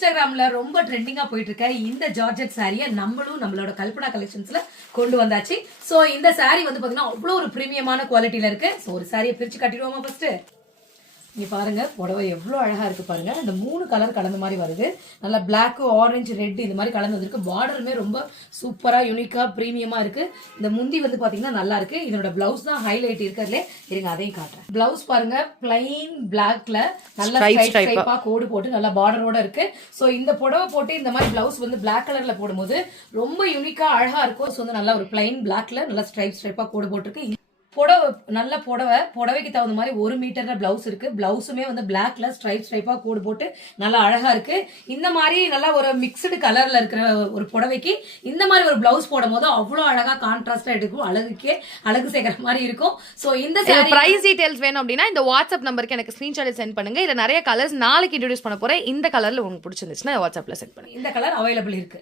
இன்ஸ்டாகிராம்ல ரொம்ப ட்ரெண்டிங்கா போயிட்டு இருக்க இந்த ஜார்ஜெட் சாரியை நம்மளோட கல்பனா கலெக்ஷன்ஸ்ல கொண்டு வந்தாச்சு. சோ இந்த சாரி வந்து பாத்தீங்கன்னா அவ்வளவு ஒரு பிரீமியமான குவாலிட்டியில இருக்கு. சோ ஒரு சாரியை பிரிச்சு கட்டிடுவோமா ஃபர்ஸ்ட். இங்க பாருங்க புடவை எவ்வளவு அழகா இருக்கு பாருங்க. இந்த 3 கலர் கலந்த மாதிரி வருது. நல்லா பிளாக், ஆரஞ்சு, ரெட் இந்த மாதிரி கலந்து இருக்கு. பார்டருமே ரொம்ப சூப்பரா யூனிக்கா பிரீமியமா இருக்கு. இந்த முந்தி வந்து பாத்தீங்கன்னா நல்லா இருக்கு. இதோட பிளவுஸ் தான் ஹைலைட் இருக்கிறதுல. இருங்க அதையும் காட்டுறேன். பிளவுஸ் பாருங்க பிளைன் பிளாக்ல நல்லா ஸ்ட்ரைப்பா கோடு போட்டு நல்லா பார்டரோட இருக்கு. சோ இந்த புடவை போட்டு இந்த மாதிரி பிளவுஸ் வந்து பிளாக் கலர்ல போடும்போது ரொம்ப யூனிக்கா அழகா இருக்கும். ஸோ வந்து நல்லா ஒரு பிளைன் பிளாக்ல நல்லா ஸ்ட்ரைப்பா கோடு போட்டிருக்கு. நல்ல புடவைக்கு தகுந்த மாதிரி 1 மீட்டர்ல பிளவுஸ் இருக்கு. பிளவுஸுமே வந்து பிளாக்ல ஸ்ட்ரைப்பா கோடு போட்டு நல்லா அழகா இருக்கு. இந்த மாதிரி நல்லா ஒரு மிக்சடு கலர்ல இருக்கிற ஒரு புடவைக்கு இந்த மாதிரி ஒரு பிளவுஸ் போடும் போது அவ்வளவு அழகா கான்ட்ராஸ்டா எடுக்கும். அழகு சேர்க்கிற மாதிரி இருக்கும். சோ இந்த பிரைஸ் டீடைல்ஸ் வேணும் அப்படின்னா இந்த வாட்ஸ்அப் நம்பருக்கு எனக்கு ஸ்கிரீன்ஷாட் சென்ட் பண்ணுங்க. இதுல நிறைய கலர்ஸ் நாளைக்கு இன்ட்ரோடியூஸ் பண்ண போறேன். இந்த கலர்ல உங்களுக்கு பிடிச்சிருந்துச்சுன்னா வாட்ஸ்அப்ல சென்ட் பண்ணுங்க. இந்த கலர் அவைலபிள் இருக்கு.